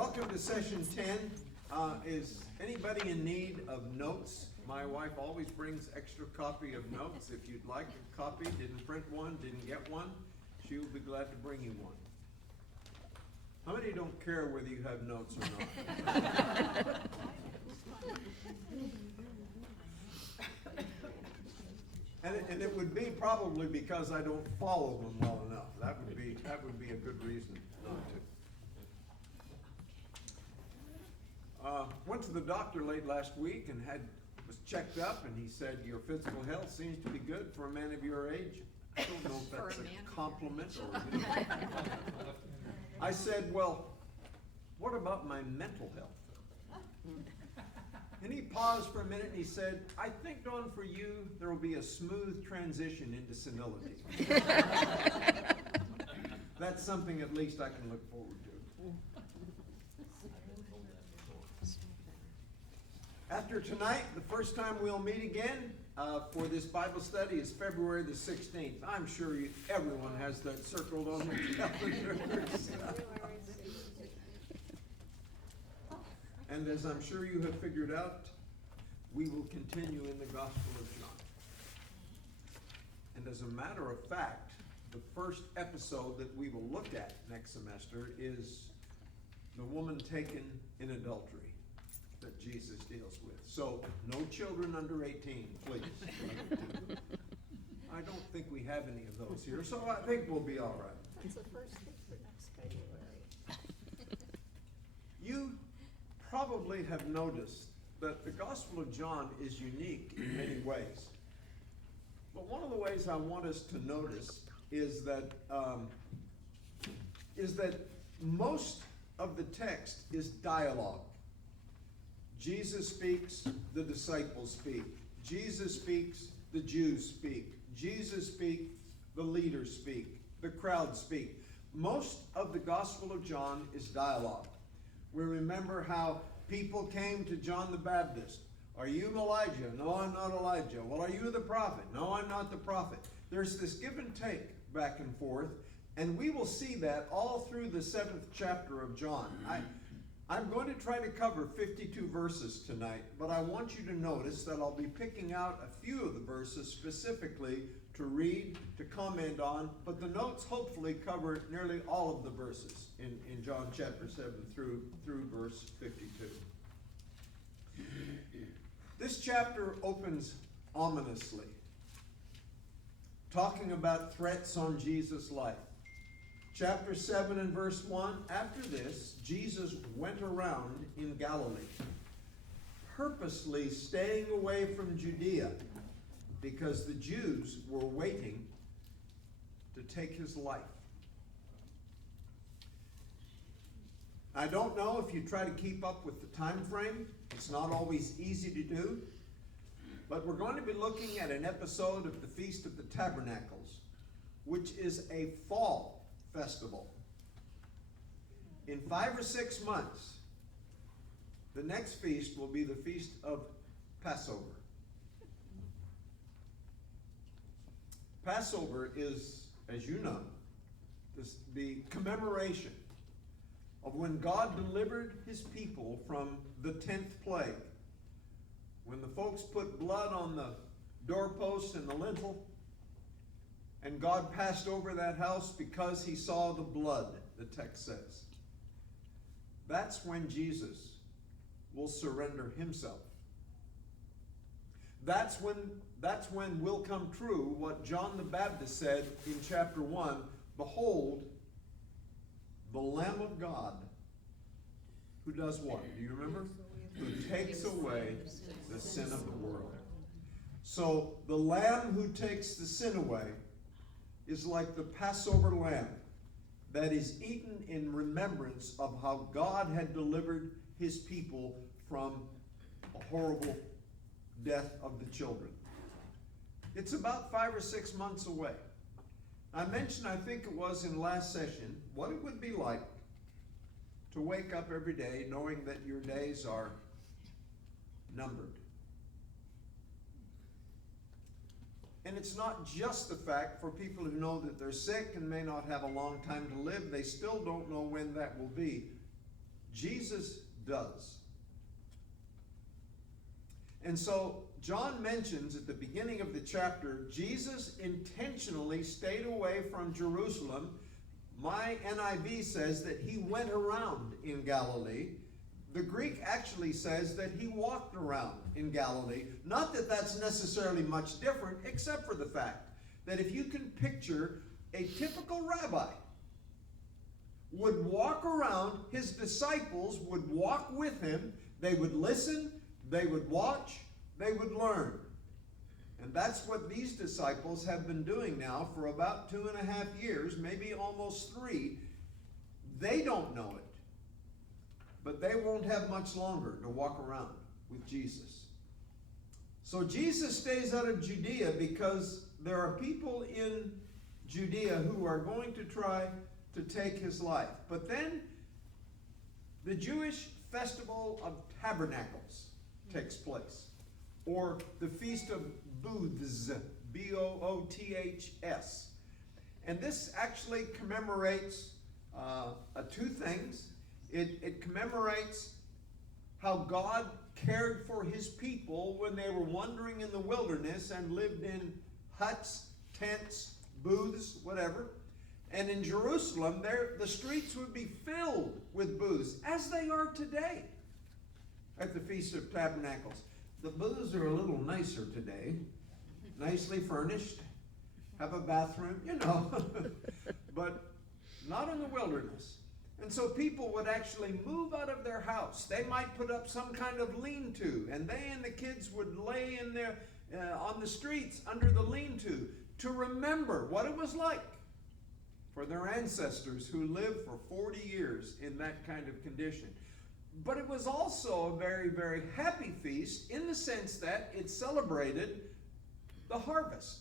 Welcome to session 10. Is anybody in need of notes? My wife always brings extra copy of notes. If you'd like a copy, didn't print one, didn't get one, she will be glad to bring you one. How many don't care whether you have notes or not? And it would be probably because I don't follow them well enough. That would be a good reason not to. Went to the doctor late last week and was checked up, and he said your physical health seems to be good for a man of your age. I don't know if that's a compliment or. I said, well, what about my mental health? And he paused for a minute and he said, I think, Don, for you, there will be a smooth transition into senility. That's something at least I can look forward to. After tonight, the first time we'll meet again for this Bible study is February the 16th. I'm sure everyone has that circled on their calendars. And as I'm sure you have figured out, we will continue in the Gospel of John. And as a matter of fact, the first episode that we will look at next semester is the woman taken in adultery that Jesus deals with. So, no children under 18, please. I don't think we have any of those here, so I think we'll be all right. That's the first thing for next February. You probably have noticed that the Gospel of John is unique in many ways. But one of the ways I want us to notice is that most of the text is dialogue. Jesus speaks, the disciples speak. Jesus speaks, the Jews speak. Jesus speaks, the leaders speak. The crowd speak. Most of the Gospel of John is dialogue. We remember how people came to John the Baptist. Are you Elijah? No, I'm not Elijah. Well, are you the prophet? No, I'm not the prophet. There's this give and take back and forth, and we will see that all through the 7th chapter of John. I'm going to try to cover 52 verses tonight, but I want you to notice that I'll be picking out a few of the verses specifically to read, to comment on, but the notes hopefully cover nearly all of the verses in John chapter 7 through verse 52. This chapter opens ominously, talking about threats on Jesus' life. Chapter 7 and verse 1, after this, Jesus went around in Galilee, purposely staying away from Judea, because the Jews were waiting to take his life. I don't know if you try to keep up with the time frame. It's not always easy to do. But we're going to be looking at an episode of the Feast of the Tabernacles, which is a fall festival. In 5 or 6 months, the next feast will be the Feast of Passover. Passover is, as you know, the commemoration of when God delivered his people from the 10th plague. When the folks put blood on the doorpost and the lintel, and God passed over that house because he saw the blood, the text says. That's when Jesus will surrender himself. That's when will come true what John the Baptist said in chapter 1, behold, the Lamb of God, who does what? Do you remember? Who takes away the sin of the world. So the Lamb who takes the sin away is like the Passover lamb that is eaten in remembrance of how God had delivered his people from a horrible death of the children. It's about 5 or 6 months away. I mentioned, I think it was in last session, what it would be like to wake up every day knowing that your days are numbered. And it's not just the fact for people who know that they're sick and may not have a long time to live, they still don't know when that will be. Jesus does. And so John mentions at the beginning of the chapter, Jesus intentionally stayed away from Jerusalem. My NIV says that he went around in Galilee. The Greek actually says that he walked around in Galilee. Not that that's necessarily much different, except for the fact that if you can picture a typical rabbi would walk around, his disciples would walk with him, they would listen, they would watch, they would learn. And that's what these disciples have been doing now for about 2.5 years, maybe almost 3. They don't know it, but they won't have much longer to walk around with Jesus. So Jesus stays out of Judea because there are people in Judea who are going to try to take his life. But then the Jewish Festival of Tabernacles takes place, or the Feast of Booths, B-O-O-T-H-S. And this actually commemorates two things. It commemorates how God cared for his people when they were wandering in the wilderness and lived in huts, tents, booths, whatever. And in Jerusalem, the streets would be filled with booths, as they are today at the Feast of Tabernacles. The booths are a little nicer today, nicely furnished, have a bathroom, but not in the wilderness. And so people would actually move out of their house. They might put up some kind of lean-to, and they and the kids would lay in there on the streets under the lean-to to remember what it was like for their ancestors who lived for 40 years in that kind of condition. But it was also a very, very happy feast in the sense that it celebrated the harvest.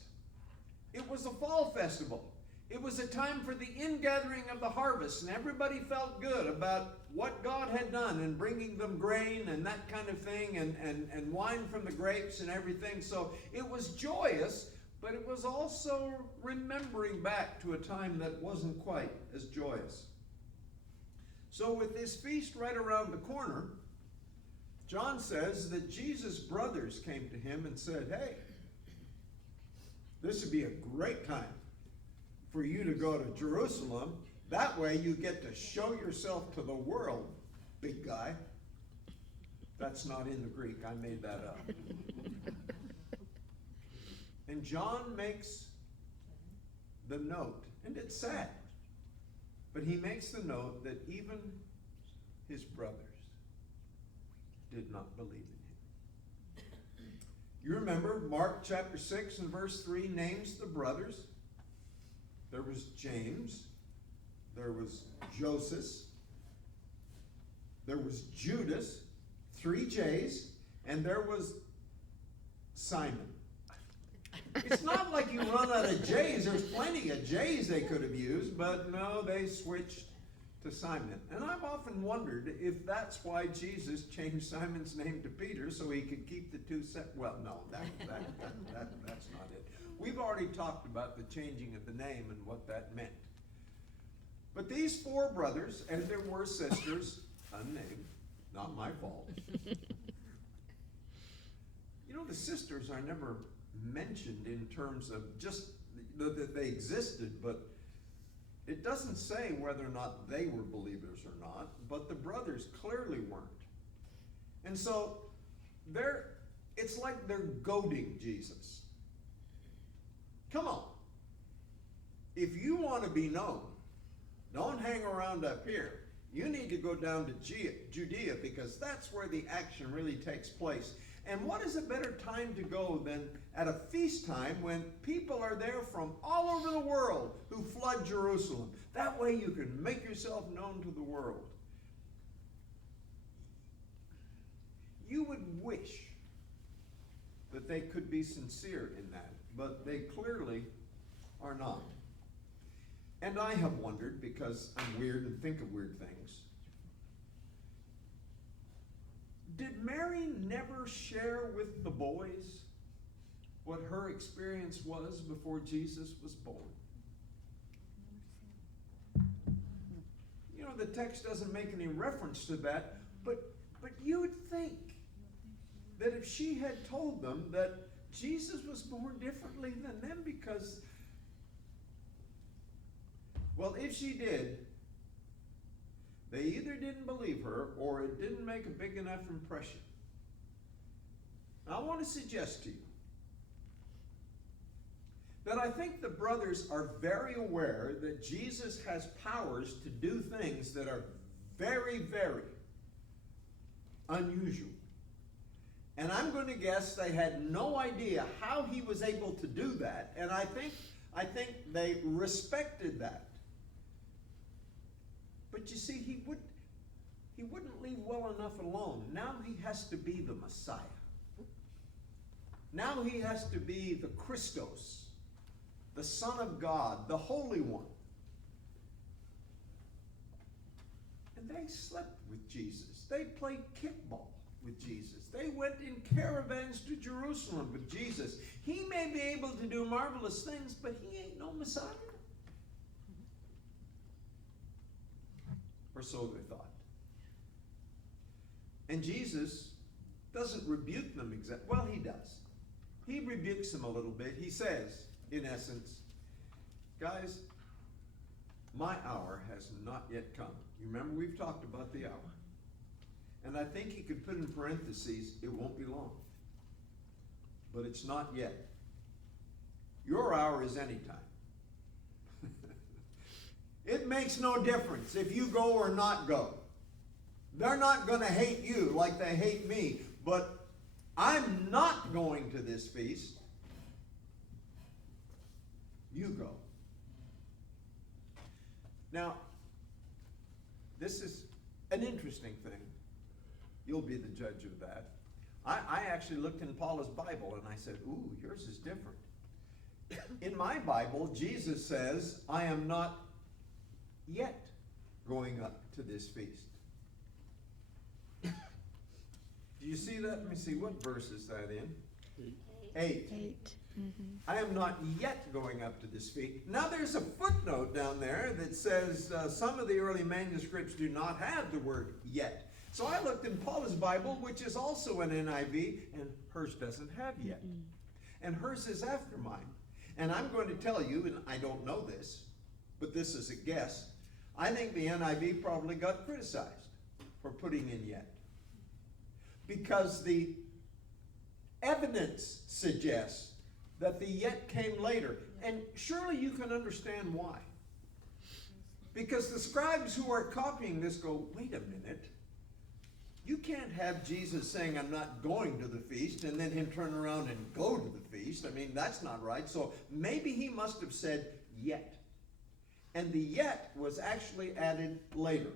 It was a fall festival. It was a time for the ingathering of the harvest, and everybody felt good about what God had done in bringing them grain and that kind of thing, and wine from the grapes and everything. So it was joyous, but it was also remembering back to a time that wasn't quite as joyous. So with this feast right around the corner, John says that Jesus' brothers came to him and said, "Hey, this would be a great time for you to go to Jerusalem. That way you get to show yourself to the world, big guy." That's not in the Greek. I made that up. And John makes the note, and it's sad, but he makes the note that even his brothers did not believe in him. You remember Mark chapter 6 and verse 3 names the brothers. There was James, there was Joseph, there was Judas, 3 J's, and there was Simon. It's not like you run out of J's. There's plenty of J's they could have used, but no, they switched to Simon. And I've often wondered if that's why Jesus changed Simon's name to Peter, so he could keep the two set. Well, no, that's not it. We've already talked about the changing of the name and what that meant. But these 4 brothers, and there were sisters, unnamed, not my fault. The sisters are never mentioned in terms of just that they existed, but it doesn't say whether or not they were believers or not, but the brothers clearly weren't. And so it's like they're goading Jesus. Come on. If you want to be known, don't hang around up here. You need to go down to Judea, because that's where the action really takes place. And what is a better time to go than at a feast time when people are there from all over the world who flood Jerusalem? That way you can make yourself known to the world. You would wish that they could be sincere in that, but they clearly are not. And I have wondered, because I'm weird and think of weird things, did Mary never share with the boys what her experience was before Jesus was born? the text doesn't make any reference to that, but you would think that if she had told them that Jesus was born differently than them because, well, if she did, they either didn't believe her or it didn't make a big enough impression. Now, I want to suggest to you that I think the brothers are very aware that Jesus has powers to do things that are very, very unusual. And I'm going to guess they had no idea how he was able to do that. And I think they respected that. But you see, he wouldn't leave well enough alone. Now he has to be the Messiah. Now he has to be the Christos, the Son of God, the Holy One. And they slept with Jesus. They played kickball with Jesus. They went in caravans to Jerusalem with Jesus. He may be able to do marvelous things, but he ain't no Messiah. Or so they thought. And Jesus doesn't rebuke them exactly. Well, he does. He rebukes them a little bit. He says, in essence, guys, my hour has not yet come. You remember we've talked about the hour. And I think he could put in parentheses, it won't be long. But it's not yet. Your hour is any time. It makes no difference if you go or not go. They're not going to hate you like they hate me. But I'm not going to this feast. You go. Now, this is an interesting thing. You'll be the judge of that. I actually looked in Paula's Bible and I said, ooh, yours is different. In my Bible, Jesus says, I am not yet going up to this feast. Do you see that? Let me see, what verse is that in? 8. I am not yet going up to this feast. Now there's a footnote down there that says some of the early manuscripts do not have the word yet. So I looked in Paula's Bible, which is also an NIV, and hers doesn't have yet. And hers is after mine. And I'm going to tell you, and I don't know this, but this is a guess, I think the NIV probably got criticized for putting in yet. Because the evidence suggests that the yet came later. And surely you can understand why. Because the scribes who are copying this go, wait a minute. You can't have Jesus saying, I'm not going to the feast, and then him turn around and go to the feast. I mean, that's not right. So maybe he must have said yet. And the yet was actually added later.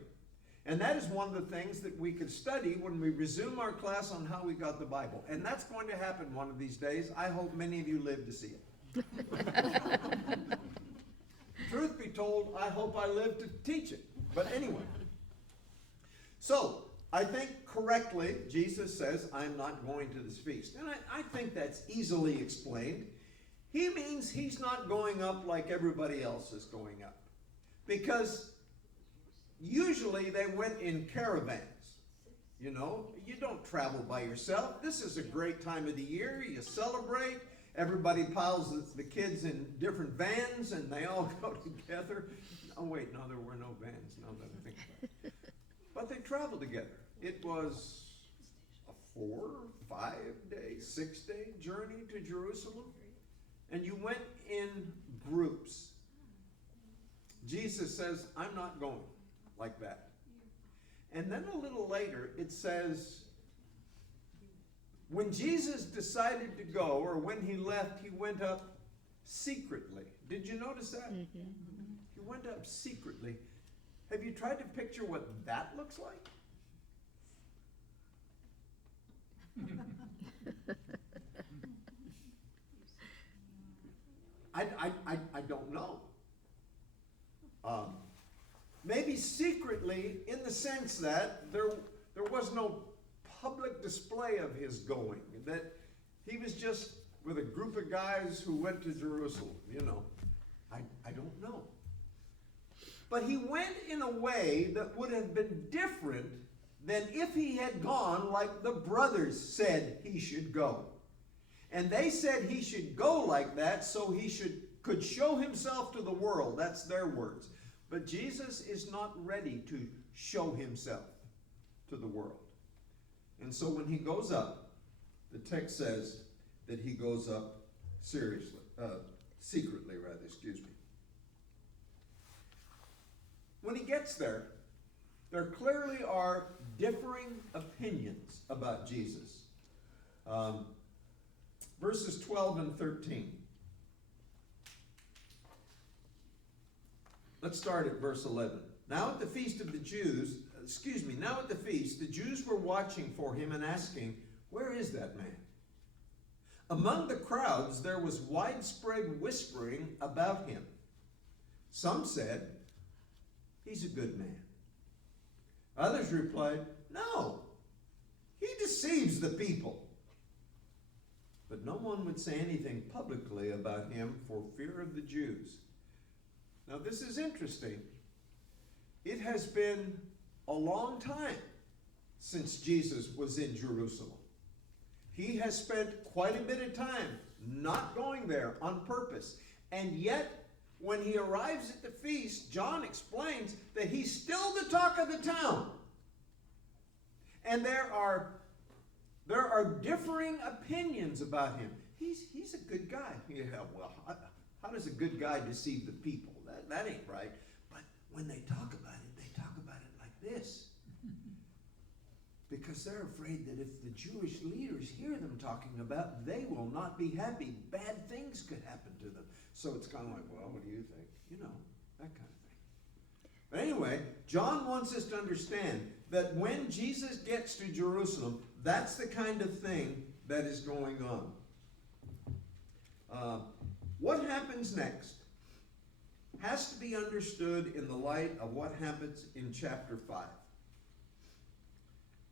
And that is one of the things that we could study when we resume our class on how we got the Bible. And that's going to happen one of these days. I hope many of you live to see it. Truth be told, I hope I live to teach it. But anyway. So, I think correctly, Jesus says, I'm not going to this feast. And I think that's easily explained. He means he's not going up like everybody else is going up. Because usually they went in caravans. You know, you don't travel by yourself. This is a great time of the year. You celebrate. Everybody piles the kids in different vans and they all go together. Oh, wait, no, there were no vans now that I think about it. But they traveled together. It was a 4, 5 day, 6 day journey to Jerusalem. And you went in groups. Jesus says, I'm not going like that. And then a little later, it says, when Jesus decided to go, or when he left, he went up secretly. Did you notice that? Mm-hmm. He went up secretly. Have you tried to picture what that looks like? I don't know. Maybe secretly in the sense that there was no public display of his going, that he was just with a group of guys who went to Jerusalem, you know. I don't know. But he went in a way that would have been different than if he had gone like the brothers said he should go. And they said he should go like that so he could show himself to the world. That's their words. But Jesus is not ready to show himself to the world. And so when he goes up, the text says that he goes up secretly, excuse me. When he gets there, there clearly are differing opinions about Jesus. Verses 12 and 13. Let's start at verse 11. Now at the feast, the Jews were watching for him and asking, "Where is that man?" Among the crowds there was widespread whispering about him. Some said, "He's a good man." Others replied, "No, he deceives the people." But no one would say anything publicly about him for fear of the Jews. Now this is interesting. It has been a long time since Jesus was in Jerusalem. He has spent quite a bit of time not going there on purpose. And yet, when he arrives at the feast, John explains that he's still the talk of the town. And there are differing opinions about him. He's a good guy. Yeah, well, how does a good guy deceive the people? That ain't right. But when they talk about it, they talk about it like this. Because they're afraid that if the Jewish leaders hear them talking about, they will not be happy. Bad things could happen to them. So it's kind of like, well, what do you think? You know, that kind of thing. But anyway, John wants us to understand that when Jesus gets to Jerusalem, that's the kind of thing that is going on. What happens next has to be understood in the light of what happens in chapter 5.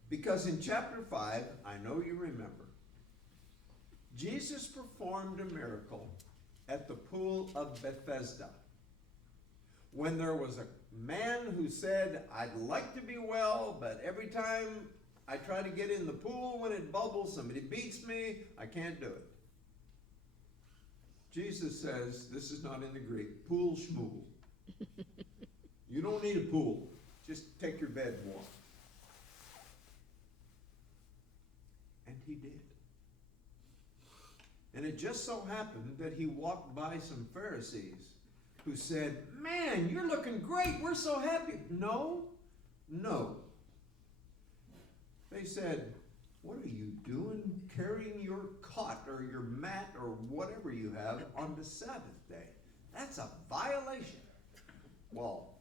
Because in chapter 5, I know you remember, Jesus performed a miracle at the pool of Bethesda, when there was a man who said, "I'd like to be well, but every time I try to get in the pool, when it bubbles, somebody beats me, I can't do it." Jesus says, this is not in the Greek, pool schmool. You don't need a pool. Just take your bed and walk. And he did. And it just so happened that he walked by some Pharisees who said, "Man, you're looking great. We're so happy." No. They said, "What are you doing carrying your cot or your mat or whatever you have on the Sabbath day? That's a violation." Well,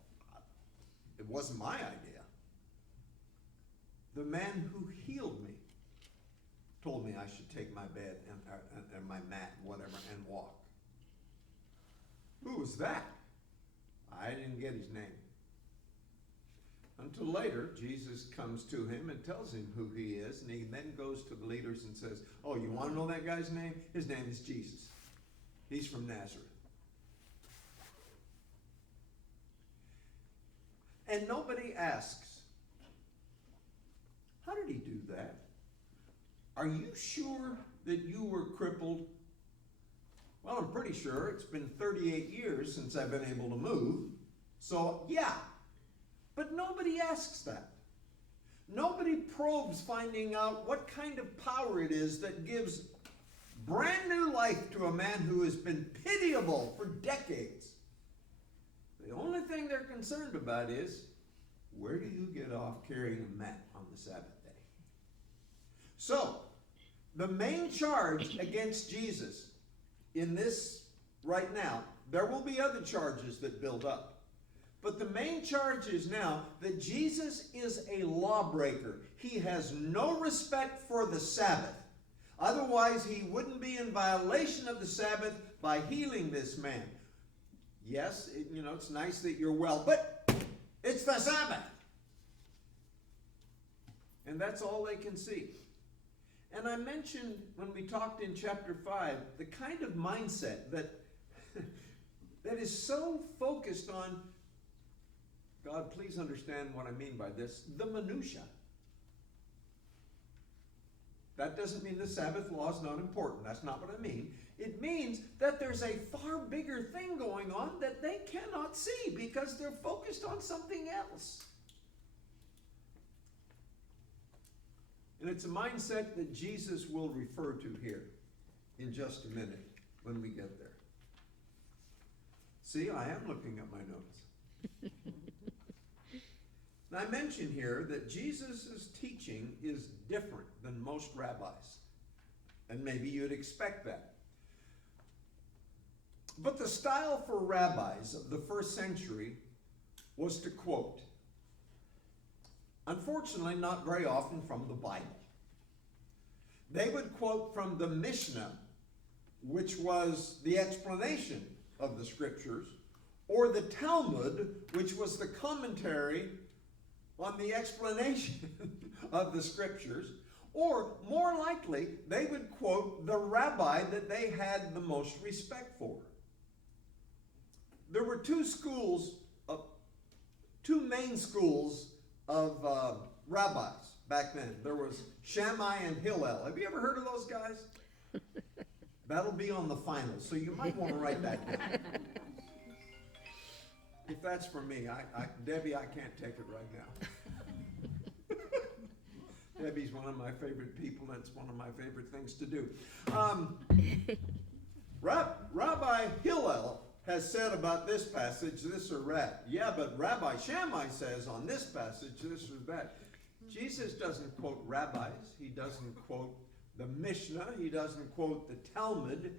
it wasn't my idea. The man who healed me told me I should take my bed and my mat, whatever, and walk. Who was that? I didn't get his name. Until later, Jesus comes to him and tells him who he is, and he then goes to the leaders and says, "Oh, you want to know that guy's name? His name is Jesus. He's from Nazareth." And nobody asks, "How did he do that? Are you sure that you were crippled?" "Well, I'm pretty sure. It's been 38 years since I've been able to move. So, yeah." But nobody asks that. Nobody probes finding out what kind of power it is that gives brand new life to a man who has been pitiable for decades. The only thing they're concerned about is, where do you get off carrying a mat on the Sabbath day? So, the main charge against Jesus in this right now, there will be other charges that build up. But the main charge is now that Jesus is a lawbreaker. He has no respect for the Sabbath. Otherwise, he wouldn't be in violation of the Sabbath by healing this man. Yes, it's nice that you're well, but it's the Sabbath. And that's all they can see. And I mentioned when we talked in chapter 5, the kind of mindset that is so focused on God, please understand what I mean by this, the minutia. That doesn't mean the Sabbath law is not important. That's not what I mean. It means that there's a far bigger thing going on that they cannot see because they're focused on something else. And it's a mindset that Jesus will refer to here in just a minute when we get there. See, I am looking at my notes. Now, I mention here that Jesus' teaching is different than most rabbis. And maybe you'd expect that. But the style for rabbis of the first century was to quote. Unfortunately, not very often from the Bible. They would quote from the Mishnah, which was the explanation of the scriptures, or the Talmud, which was the commentary on the explanation of the scriptures, or more likely, they would quote the rabbi that they had the most respect for. There were two main schools of rabbis back then. There was Shammai and Hillel. Have you ever heard of those guys? That'll be on the finals, so you might want to write that down. If that's for me, Debbie, I can't take it right now. Debbie's one of my favorite people. That's one of my favorite things to do. Rabbi Hillel has said about this passage this or that. Yeah, but Rabbi Shammai says on this passage this or that. Jesus doesn't quote rabbis. He doesn't quote the Mishnah. He doesn't quote the Talmud.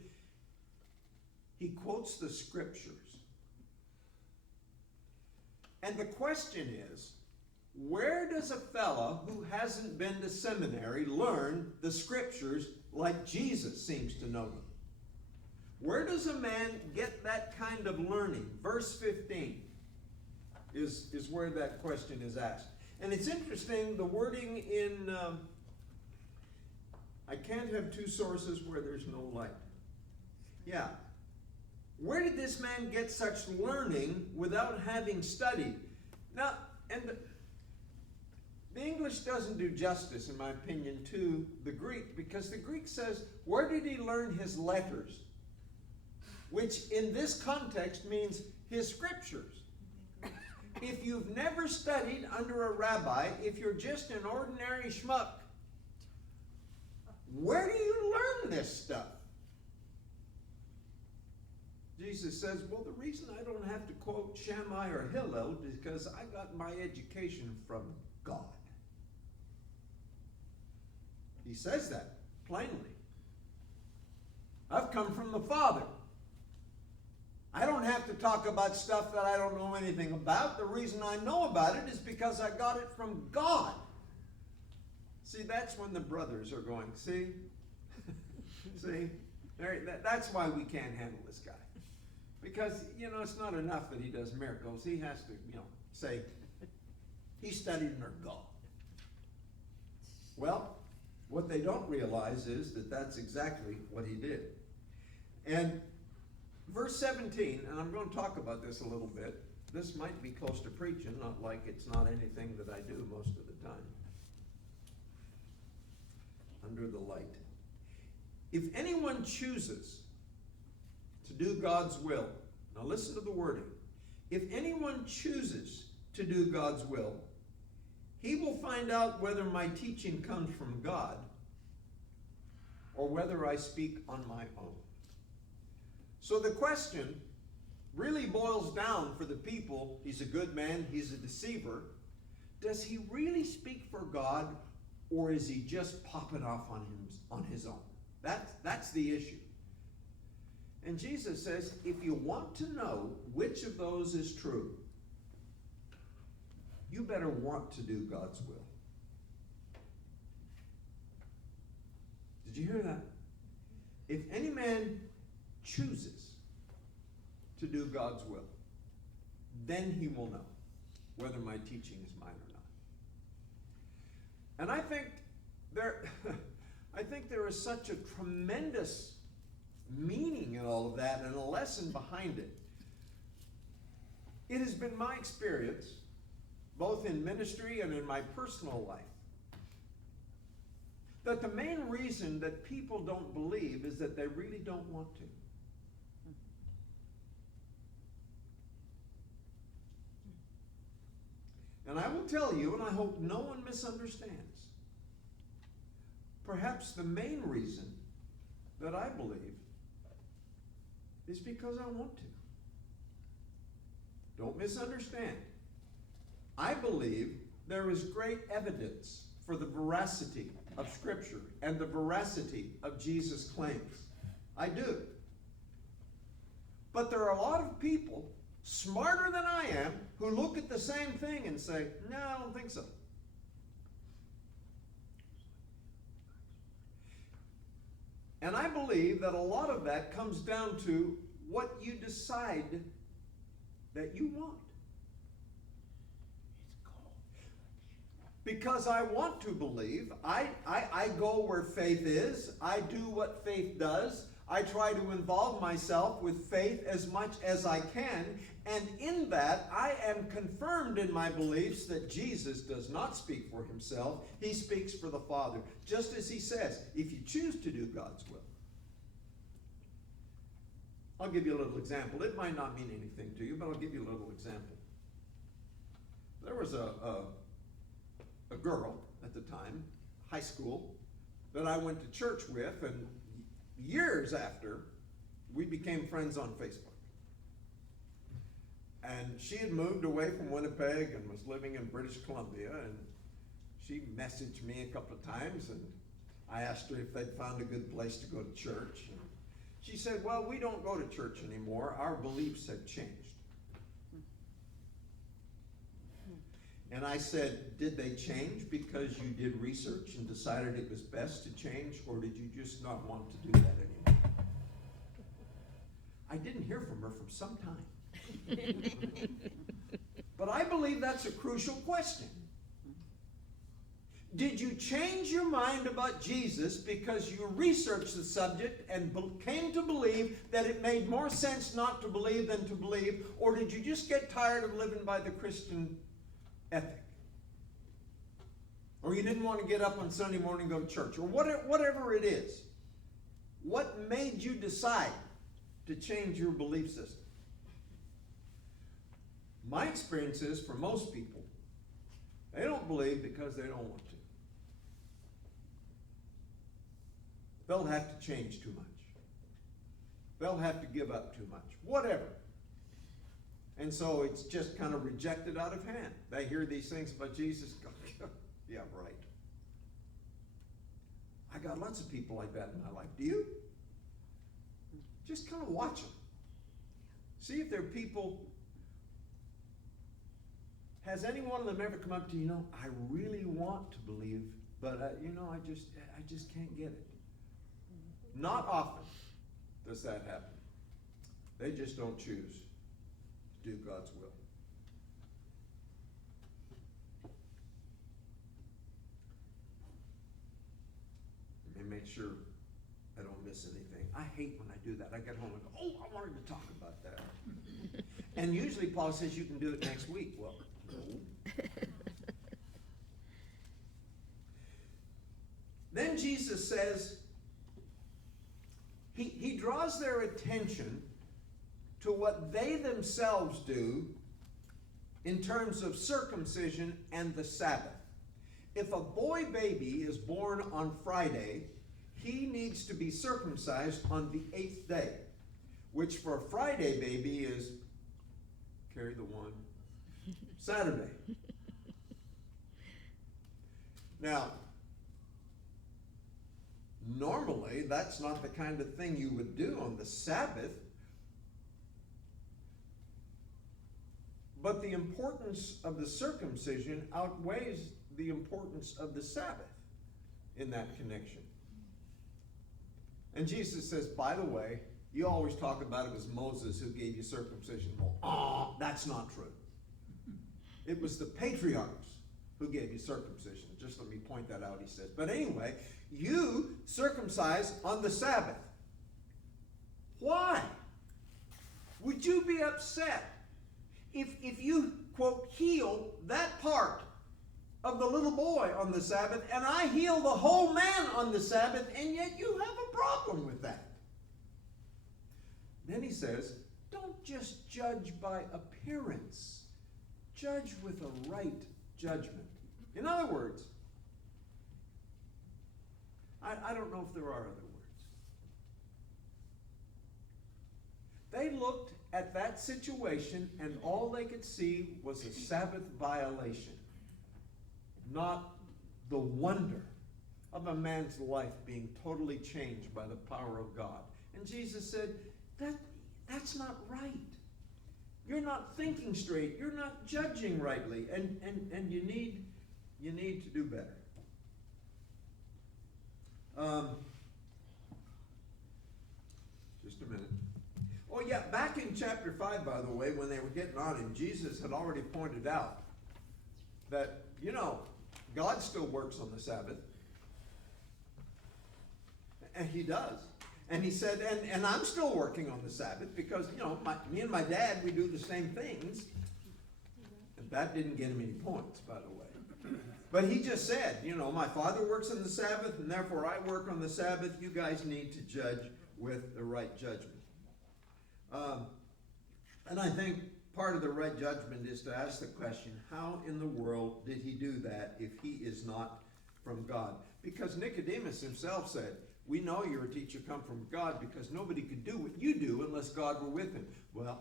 He quotes the scriptures. And the question is, where does a fella who hasn't been to seminary learn the scriptures like Jesus seems to know them? Where does a man get that kind of learning? Verse 15 is where that question is asked. And it's interesting, the wording in, I can't have two sources where there's no light. Yeah. Where did this man get such learning without having studied? Now, and the English doesn't do justice, in my opinion, to the Greek, because the Greek says, where did he learn his letters? Which in this context means his scriptures. If you've never studied under a rabbi, if you're just an ordinary schmuck, where do you learn this stuff? Jesus says, well, the reason I don't have to quote Shammai or Hillel is because I got my education from God. He says that plainly. I've come from the Father. I don't have to talk about stuff that I don't know anything about. The reason I know about it is because I got it from God. See, that's when the brothers are going, see? See? That's why we can't handle this guy. Because, it's not enough that he does miracles. He has to, say, he studied under God. Well, what they don't realize is that that's exactly what he did. And verse 17, and I'm going to talk about this a little bit. This might be close to preaching, not like it's not anything that I do most of the time. Under the light. If anyone chooses to do God's will, now listen to the wording. If anyone chooses to do God's will, he will find out whether my teaching comes from God or whether I speak on my own. So the question really boils down for the people. He's a good man, he's a deceiver. Does he really speak for God, or is he just popping off on his own? That's the issue. And Jesus says, if you want to know which of those is true, you better want to do God's will. Did you hear that? If any man chooses to do God's will, then he will know whether my teaching is mine or not. And I think there is such a tremendous meaning in all of that and a lesson behind it. It has been my experience both in ministry and in my personal life, that the main reason that people don't believe is that they really don't want to. And I will tell you, and I hope no one misunderstands, perhaps the main reason that I believe is because I want to. Don't misunderstand. I believe there is great evidence for the veracity of Scripture and the veracity of Jesus' claims. I do. But there are a lot of people smarter than I am who look at the same thing and say, no, I don't think so. And I believe that a lot of that comes down to what you decide that you want. Because I want to believe, I go where faith is, I do what faith does, I try to involve myself with faith as much as I can, and in that I am confirmed in my beliefs that Jesus does not speak for himself, he speaks for the Father. Just as he says, if you choose to do God's will. I'll give you a little example. It might not mean anything to you, but I'll give you a little example. There was a girl at the time, high school, that I went to church with, and years after, we became friends on Facebook. And she had moved away from Winnipeg and was living in British Columbia, and she messaged me a couple of times, and I asked her if they'd found a good place to go to church. And she said, well, we don't go to church anymore. Our beliefs have changed. And I said, did they change because you did research and decided it was best to change, or did you just not want to do that anymore? I didn't hear from her for some time. But I believe that's a crucial question. Did you change your mind about Jesus because you researched the subject and came to believe that it made more sense not to believe than to believe, or did you just get tired of living by the Christian ethic? Or you didn't want to get up on Sunday morning and go to church, or whatever it is. What made you decide to change your belief system? My experience is, for most people, they don't believe because they don't want to. They'll have to change too much. They'll have to give up too much. Whatever. And so it's just kind of rejected out of hand. They hear these things about Jesus, go, yeah, right. I got lots of people like that in my life. Do you? Just kind of watch them. See if they're people. Has any one of them ever come up to you, I really want to believe, but I just can't get it. Not often does that happen. They just don't choose to do God's will. Let me make sure I don't miss anything. I hate when I do that. I get home and go, oh, I wanted to talk about that. And usually Paul says you can do it next week. Well, no. Then Jesus says, he draws their attention to what they themselves do in terms of circumcision and the Sabbath. If a boy baby is born on Friday, he needs to be circumcised on the 8th day, which for a Friday baby is, carry the one, Saturday. Now, normally that's not the kind of thing you would do on the Sabbath. But the importance of the circumcision outweighs the importance of the Sabbath in that connection. And Jesus says, by the way, you always talk about it as Moses who gave you circumcision. Well, that's not true. It was the patriarchs who gave you circumcision. Just let me point that out, he says. But anyway, you circumcise on the Sabbath. Why? Would you be upset if you, quote, heal that part of the little boy on the Sabbath, and I heal the whole man on the Sabbath, and yet you have a problem with that. Then he says, don't just judge by appearance. Judge with a right judgment. In other words, I don't know if there are other words. They looked at that situation, and all they could see was a Sabbath violation, not the wonder of a man's life being totally changed by the power of God. And Jesus said, that's not right. You're not thinking straight. You're not judging rightly, and you need to do better. Just a minute. Oh yeah, back in chapter 5, by the way, when they were getting on him, Jesus had already pointed out that, God still works on the Sabbath. And he does. And he said, and I'm still working on the Sabbath because, me and my dad, we do the same things. And that didn't get him any points, by the way. But he just said, my Father works on the Sabbath, and therefore I work on the Sabbath. You guys need to judge with the right judgment. And I think part of the right judgment is to ask the question, how in the world did he do that if he is not from God? Because Nicodemus himself said, we know you're a teacher come from God because nobody could do what you do unless God were with him. Well,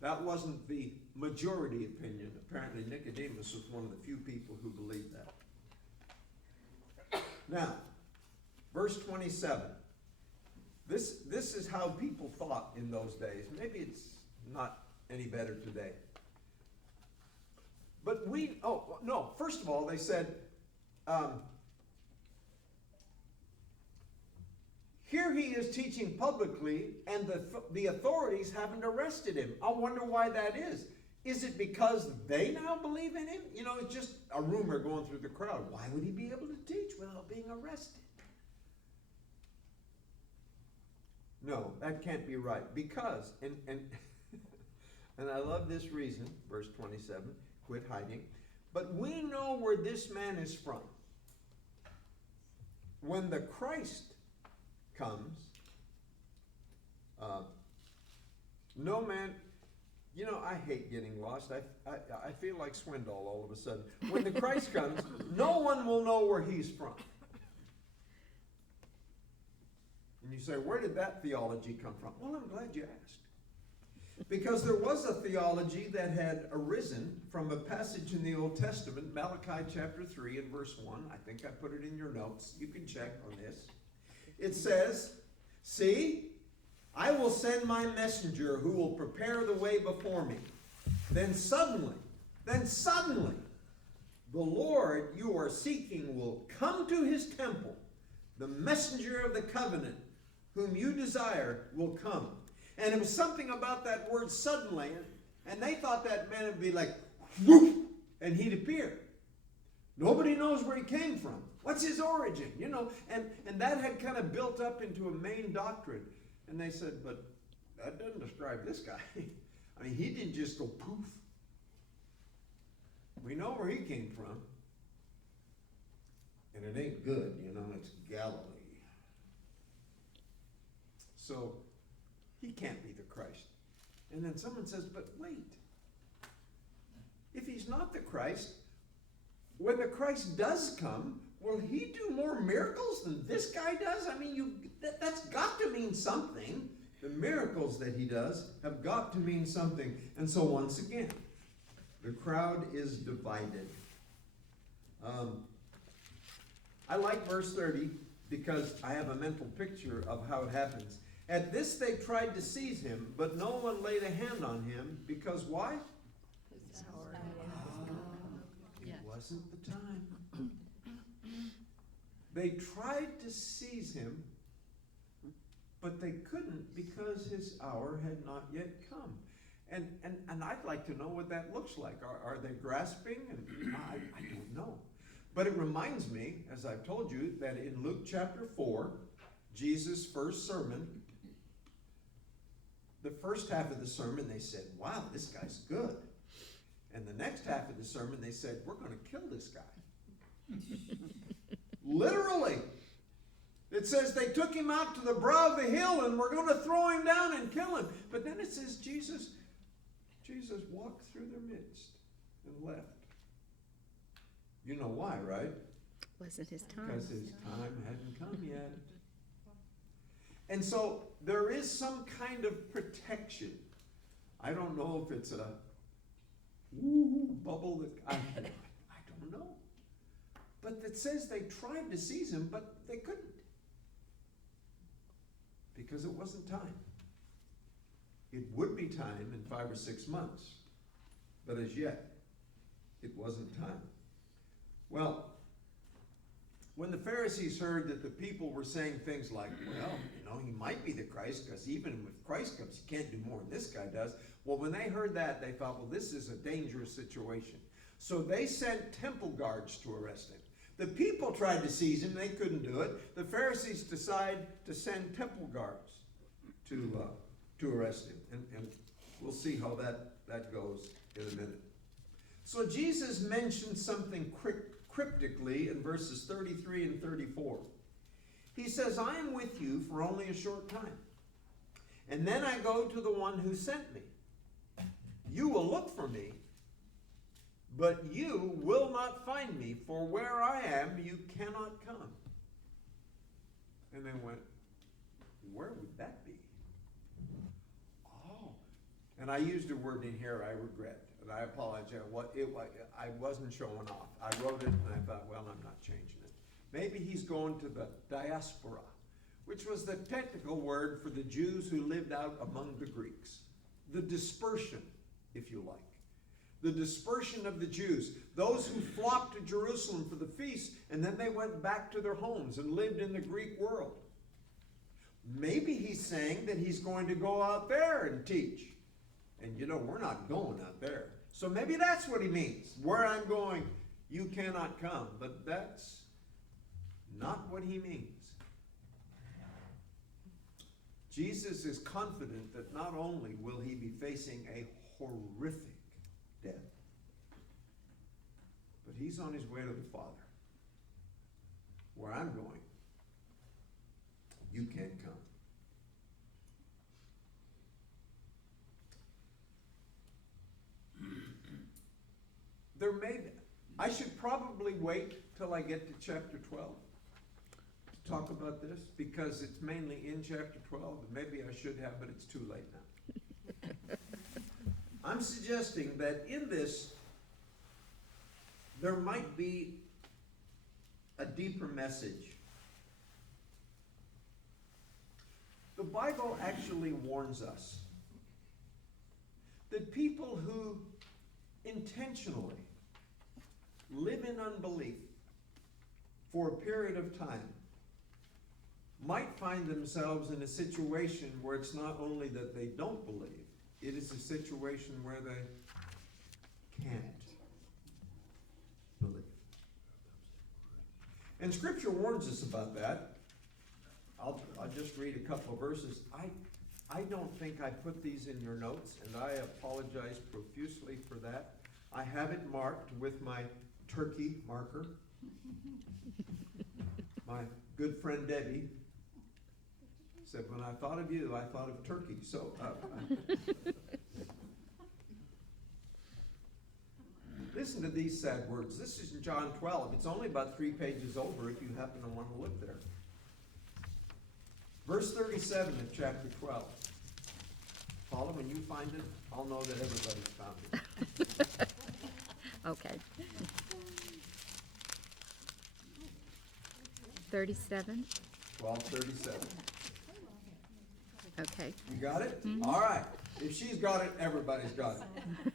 that wasn't the majority opinion. Apparently Nicodemus was one of the few people who believed that. Now, verse 27. This is how people thought in those days. Maybe it's not any better today. But first of all, they said, here he is teaching publicly, and the authorities haven't arrested him. I wonder why that is. Is it because they now believe in him? It's just a rumor going through the crowd. Why would he be able to teach without being arrested? No, that can't be right. Because, and I love this reason, verse 27, quit hiding. But we know where this man is from. When the Christ comes, no man, I hate getting lost. I feel like Swindoll all of a sudden. When the Christ comes, no one will know where he's from. And you say, where did that theology come from? Well, I'm glad you asked. Because there was a theology that had arisen from a passage in the Old Testament, Malachi chapter 3 and verse 1. I think I put it in your notes. You can check on this. It says, see, I will send my messenger who will prepare the way before me. Then suddenly, the Lord you are seeking will come to his temple. The messenger of the covenant whom you desire will come. And it was something about that word suddenly, and they thought that meant it would be like, whoosh, and he'd appear. Nobody knows where he came from. What's his origin? And that had kind of built up into a main doctrine. And they said, but that doesn't describe this guy. I mean, he didn't just go poof. We know where he came from. And it ain't good, it's Galilee. So, he can't be the Christ. And then someone says, but wait. If he's not the Christ, when the Christ does come, will he do more miracles than this guy does? I mean, that's got to mean something. The miracles that he does have got to mean something. And so once again, the crowd is divided. I like verse 30 because I have a mental picture of how it happens. At this they tried to seize him, but no one laid a hand on him, because why? It wasn't the time. They tried to seize him, but they couldn't because his hour had not yet come. And I'd like to know what that looks like. Are they grasping? And I don't know. But it reminds me, as I've told you, that in Luke chapter 4, Jesus' first sermon, the first half of the sermon, they said, wow, this guy's good. And the next half of the sermon, they said, we're going to kill this guy. Literally. It says they took him out to the brow of the hill and we're going to throw him down and kill him. But then it says Jesus walked through their midst and left. You know why, right? Wasn't his time. Because his time hadn't come yet. And so there is some kind of protection. I don't know if it's a bubble that I don't know. But it says they tried to seize him, but they couldn't. Because it wasn't time. It would be time in 5 or 6 months. But as yet, it wasn't time. Well, when the Pharisees heard that the people were saying things like, well, he might be the Christ, because even if Christ comes, he can't do more than this guy does. Well, when they heard that, they thought, well, this is a dangerous situation. So they sent temple guards to arrest him. The people tried to seize him. They couldn't do it. The Pharisees decide to send temple guards to arrest him. And we'll see how that goes in a minute. So Jesus mentioned something cryptically in verses 33 and 34. He says, I am with you for only a short time, and then I go to the one who sent me. You will look for me, but you will not find me, for where I am, you cannot come. And they went, where would that be? Oh, and I used a word in here I regret. And I apologize. I wasn't showing off. I wrote it and I thought, well, I'm not changing it. Maybe he's going to the diaspora, which was the technical word for the Jews who lived out among the Greeks. The dispersion, if you like. The dispersion of the Jews. Those who flocked to Jerusalem for the feast, and then they went back to their homes and lived in the Greek world. Maybe he's saying that he's going to go out there and teach. And we're not going out there. So maybe that's what he means. Where I'm going, you cannot come. But that's not what he means. Jesus is confident that not only will he be facing a horrific death, but he's on his way to the Father. Where I'm going, you can't come. I should probably wait till I get to chapter 12 to talk about this, because it's mainly in chapter 12, and maybe I should have, but it's too late now. I'm suggesting that in this, there might be a deeper message. The Bible actually warns us that people who intentionally live in unbelief for a period of time might find themselves in a situation where it's not only that they don't believe, it is a situation where they can't believe. And Scripture warns us about that. I'll just read a couple of verses. I don't think I put these in your notes, and I apologize profusely for that. I have it marked with my turkey marker. My good friend Debbie said, when I thought of you, I thought of turkey. So, listen to these sad words. This is in John 12. It's only about 3 pages over if you happen to want to look there. Verse 37 of chapter 12. Paula, when you find it, I'll know that everybody's found it. Okay. 37? 12:37. Okay. You got it? All right. If she's got it, everybody's got it.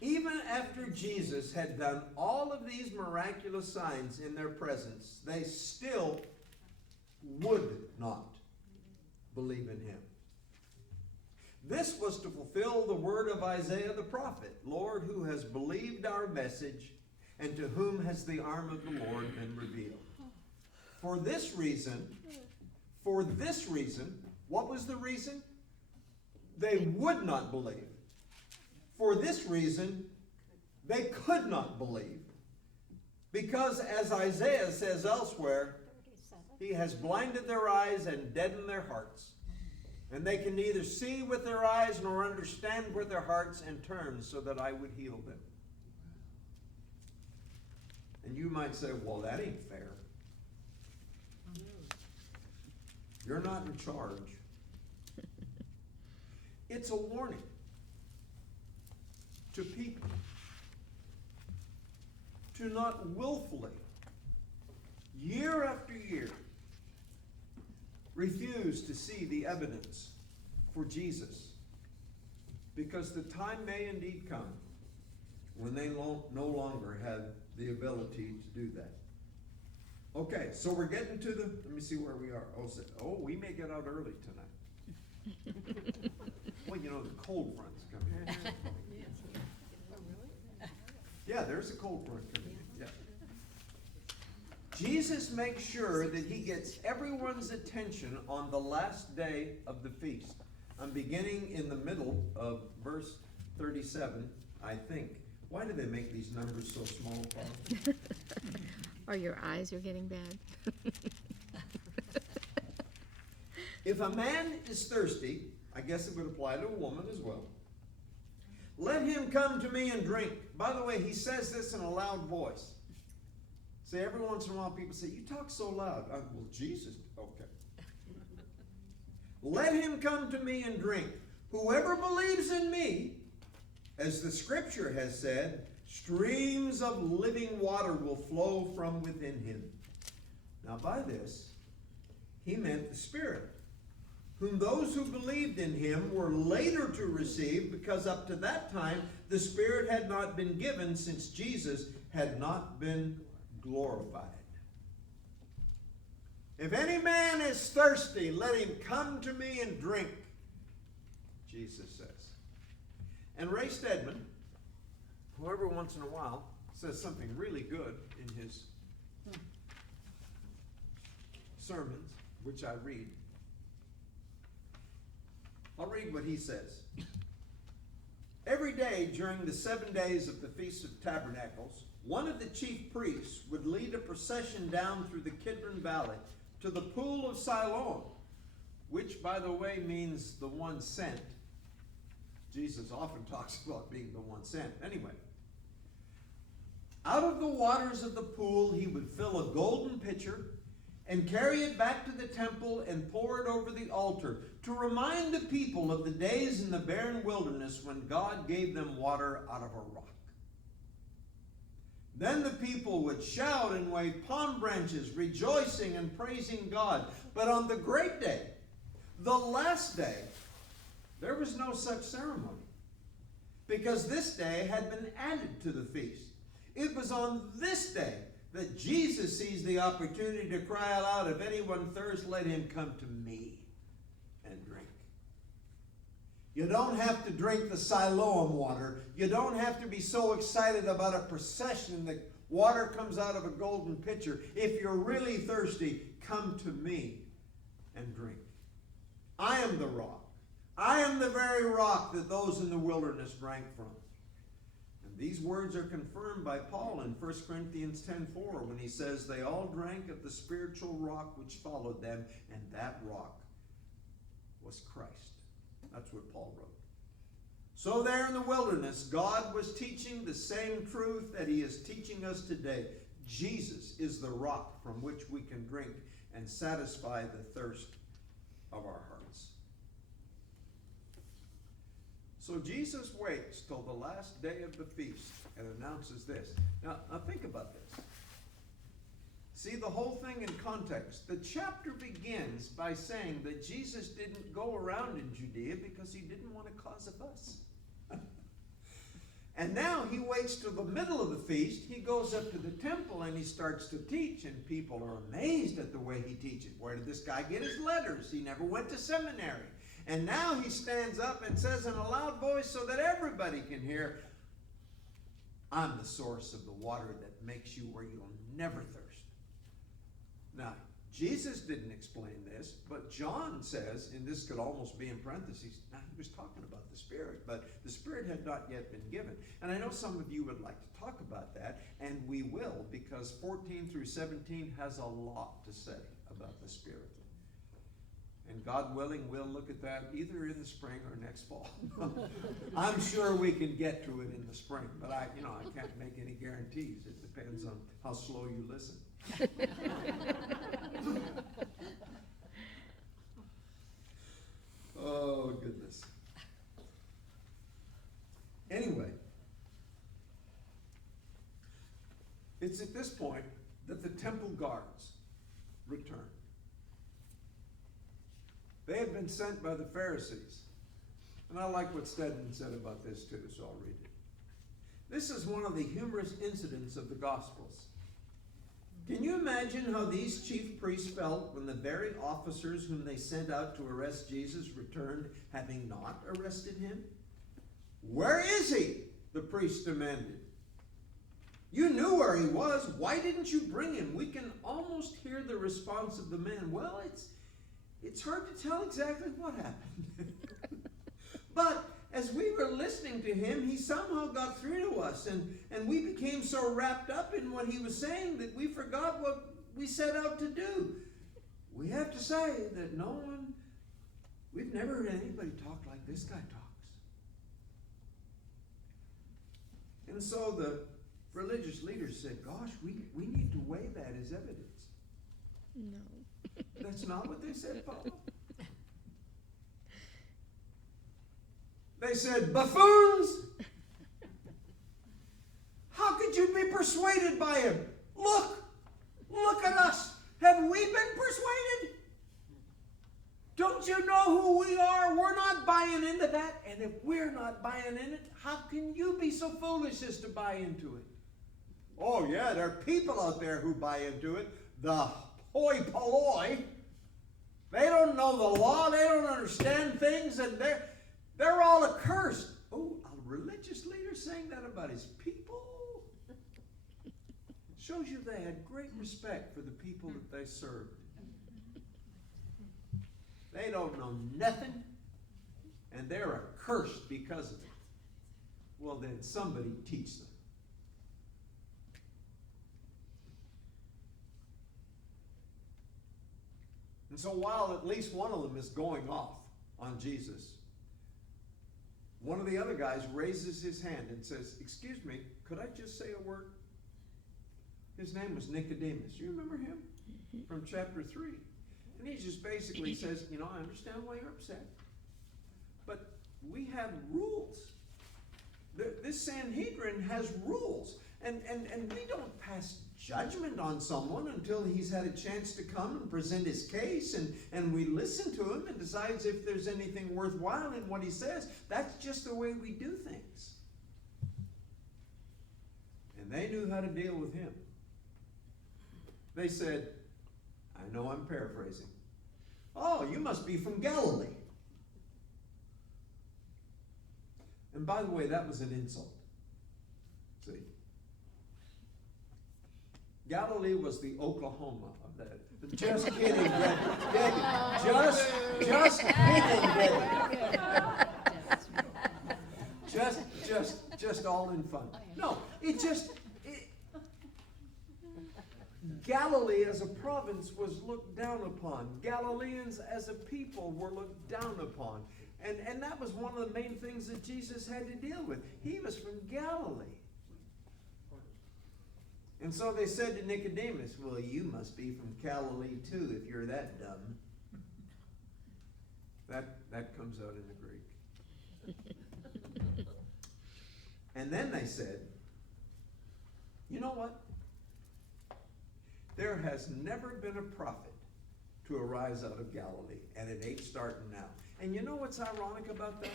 Even after Jesus had done all of these miraculous signs in their presence, they still would not believe in him. This was to fulfill the word of Isaiah the prophet. Lord, who has believed our message, and to whom has the arm of the Lord been revealed? For this reason, what was the reason? They would not believe. For this reason, They could not believe because, as Isaiah says elsewhere, 37. he has blinded their eyes and deadened their hearts. And they can neither see with their eyes nor understand with their hearts and turn so that I would heal them. And you might say, well, that ain't fair. You're not in charge. It's a warning to people to not willfully, year after year, refuse to see the evidence for Jesus. Because the time may indeed come when they no longer have the ability to do that. Okay, so we're getting to the, let me see where we are. We may get out early tonight. Well, you know, the cold front's coming in. Yeah, there's a cold front coming in, yeah. Jesus makes sure that he gets everyone's attention on the last day of the feast. I'm beginning in the middle of verse 37, I think. Why do they make these numbers so small, Paul? Or your eyes are getting bad? If a man is thirsty, I guess it would apply to a woman as well. Let him come to me and drink. By the way, he says this in a loud voice. See, every once in a while people say, you talk so loud. Well, Jesus, okay. Let him come to me and drink. Whoever believes in me, as the scripture has said, streams of living water will flow from within him. Now by this, he meant the Spirit, whom those who believed in him were later to receive, because up to that time the Spirit had not been given, since Jesus had not been glorified. If any man is thirsty, let him come to me and drink, Jesus says. And Ray Stedman, who every once in a while says something really good in his sermons, which I read. I'll read what he says. Every day during the 7 days of the Feast of Tabernacles, one of the chief priests would lead a procession down through the Kidron Valley to the pool of Siloam, which, by the way, means the one sent. Jesus often talks about being the one sent. Anyway, out of the waters of the pool he would fill a golden pitcher and carry it back to the temple and pour it over the altar to remind the people of the days in the barren wilderness when God gave them water out of a rock. Then the people would shout and wave palm branches, rejoicing and praising God. But on the great day, the last day, there was no such ceremony, because this day had been added to the feast. It was on this day that Jesus sees the opportunity to cry out, if anyone thirsts, let him come to me and drink. You don't have to drink the Siloam water. You don't have to be so excited about a procession that water comes out of a golden pitcher. If you're really thirsty, come to me and drink. I am the rock. I am the very rock that those in the wilderness drank from. And these words are confirmed by Paul in 1 Corinthians 10:4 when he says, they all drank of the spiritual rock which followed them, and that rock was Christ. That's what Paul wrote. So there in the wilderness, God was teaching the same truth that he is teaching us today. Jesus is the rock from which we can drink and satisfy the thirst of our hearts. So Jesus waits till the last day of the feast and announces this. Now think about this. See the whole thing in context. The chapter begins by saying that Jesus didn't go around in Judea because he didn't want to cause a fuss. And now he waits till the middle of the feast. He goes up to the temple and he starts to teach, and people are amazed at the way he teaches. Where did this guy get his letters? He never went to seminary. And now he stands up and says in a loud voice so that everybody can hear, I'm the source of the water that makes you where you'll never thirst. Now, Jesus didn't explain this, but John says, and this could almost be in parentheses, now he was talking about the Spirit, but the Spirit had not yet been given. And I know some of you would like to talk about that, and we will, because 14 through 17 has a lot to say about the Spirit. And God willing, we'll look at that either in the spring or next fall. I'm sure we can get to it in the spring, but I can't make any guarantees. It depends on how slow you listen. Oh, goodness. Anyway, it's at this point that the temple guards return. They had been sent by the Pharisees. And I like what Stedman said about this too, so I'll read it. This is one of the humorous incidents of the Gospels. Can you imagine how these chief priests felt when the very officers whom they sent out to arrest Jesus returned, having not arrested him? Where is he? The priests demanded. You knew where he was. Why didn't you bring him? We can almost hear the response of the man. Well, it's hard to tell exactly what happened. But as we were listening to him, he somehow got through to us, and we became so wrapped up in what he was saying that we forgot what we set out to do. We have to say that we've never heard anybody talk like this guy talks. And so the religious leaders said, gosh, we need to weigh that as evidence. No. That's not what they said, Paul. They said, buffoons! How could you be persuaded by him? Look at us. Have we been persuaded? Don't you know who we are? We're not buying into that. And if we're not buying in it, how can you be so foolish as to buy into it? Oh yeah, there are people out there who buy into it. The hoi polloi. They don't know the law. They don't understand things, and they're all accursed. Oh, a religious leader saying that about his people? Shows you they had great respect for the people that they served. They don't know nothing, and they're accursed because of it. Well, then somebody teach them. And so while at least one of them is going off on Jesus, one of the other guys raises his hand and says, excuse me, could I just say a word? His name was Nicodemus. You remember him? From chapter 3. And he just basically says, I understand why you're upset, but we have rules. This Sanhedrin has rules. And we don't pass judgment on someone until he's had a chance to come and present his case, and we listen to him and decides if there's anything worthwhile in what he says. That's just the way we do things. And they knew how to deal with him. They said, I know I'm paraphrasing. Oh, you must be from Galilee. And by the way, that was an insult. See? Galilee was the Oklahoma of that. Just kidding, Debbie. Just kidding, Debbie. Just all in fun. No, Galilee as a province was looked down upon. Galileans as a people were looked down upon. And that was one of the main things that Jesus had to deal with. He was from Galilee. And so they said to Nicodemus, well, you must be from Galilee too, if you're that dumb. That comes out in the Greek. And then they said, you know what? There has never been a prophet to arise out of Galilee, and it ain't starting now. And you know what's ironic about that?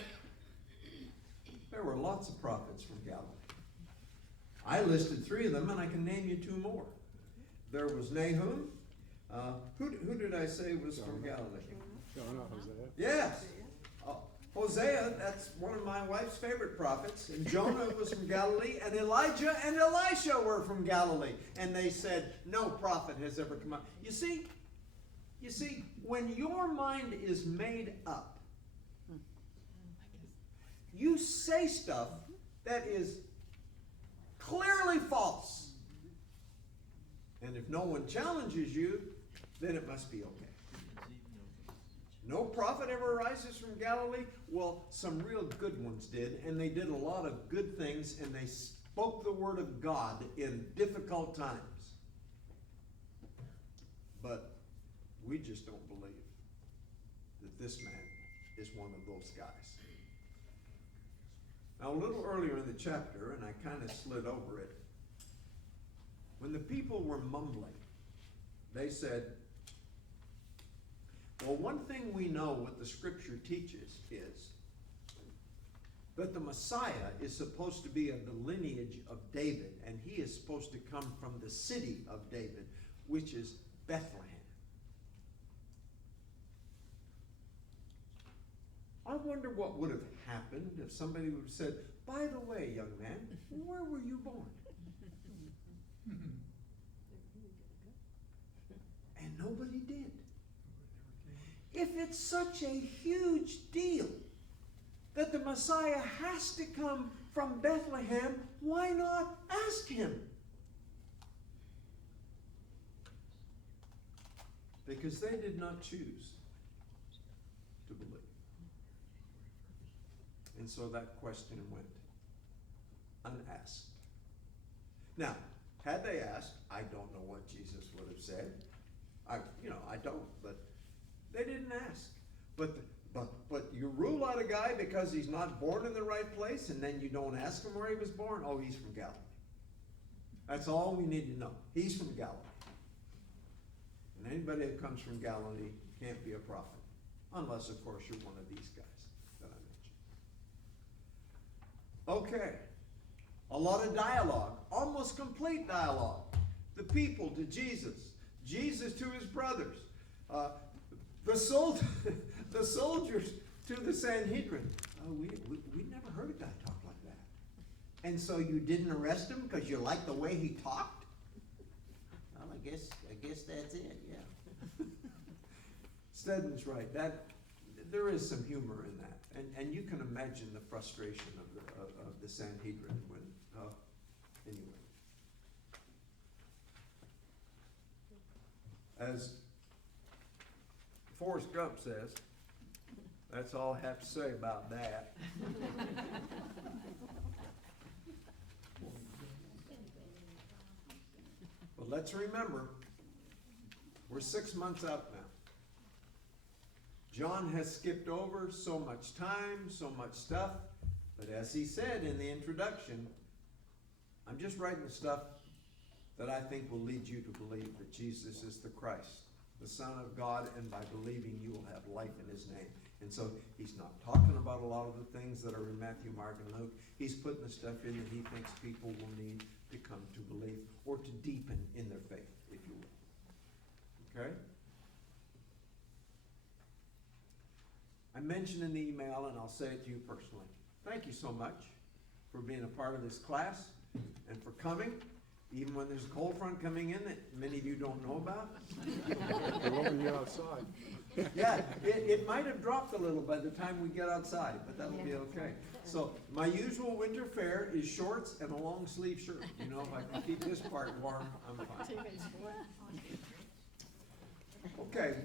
There were lots of prophets from Galilee. I listed 3 of them, and I can name you 2 more. There was Nahum. Who did I say was from Galilee? Jonah, Hosea. Yes. Hosea, that's one of my wife's favorite prophets. And Jonah was from Galilee, and Elijah and Elisha were from Galilee. And they said, no prophet has ever come out. You see, You see, when your mind is made up, you say stuff that is clearly false. And if no one challenges you, then it must be okay. No prophet ever rises from Galilee? Well, some real good ones did, and they did a lot of good things, and they spoke the word of God in difficult times. But we just don't believe that this man is one of those guys. Now, a little earlier in the chapter, and I kind of slid over it, when the people were mumbling, they said, well, one thing we know what the scripture teaches is that the Messiah is supposed to be of the lineage of David, and he is supposed to come from the city of David, which is Bethlehem. I wonder what would have happened if somebody would have said, by the way, young man, where were you born? And nobody did. If it's such a huge deal that the Messiah has to come from Bethlehem, why not ask him? Because they did not choose to believe. And so that question went unasked. Now, had they asked, I don't know what Jesus would have said. I don't, but they didn't ask. But you rule out a guy because he's not born in the right place, and then you don't ask him where he was born? Oh, he's from Galilee. That's all we need to know. He's from Galilee. And anybody that comes from Galilee can't be a prophet. Unless, of course, you're one of these guys that I mentioned. Okay. A lot of dialogue. Almost complete dialogue. The people to Jesus. Jesus to his brothers. The soldiers to the Sanhedrin. We never heard a guy talk like that. And so you didn't arrest him because you liked the way he talked? Well, I guess that's it, yeah. Stedman's right. There is some humor in that. And you can imagine the frustration of the Sanhedrin when, anyway. As Forrest Gump says, that's all I have to say about that. But let's remember, we're 6 months out now. John has skipped over so much time, so much stuff, but as he said in the introduction, I'm just writing the stuff that I think will lead you to believe that Jesus is the Christ, the Son of God, and by believing you will have life in his name. And so he's not talking about a lot of the things that are in Matthew, Mark, and Luke. He's putting the stuff in that he thinks people will need to come to believe or to deepen in their faith, if you will. Okay? I mentioned in the email, and I'll say it to you personally, thank you so much for being a part of this class and for coming, even when there's a cold front coming in that many of you don't know about. We're hoping you outside. Yeah, it might have dropped a little by the time we get outside, but that'll be okay. So my usual winter fare is shorts and a long sleeve shirt. You know, if I can keep this part warm, I'm fine. Okay,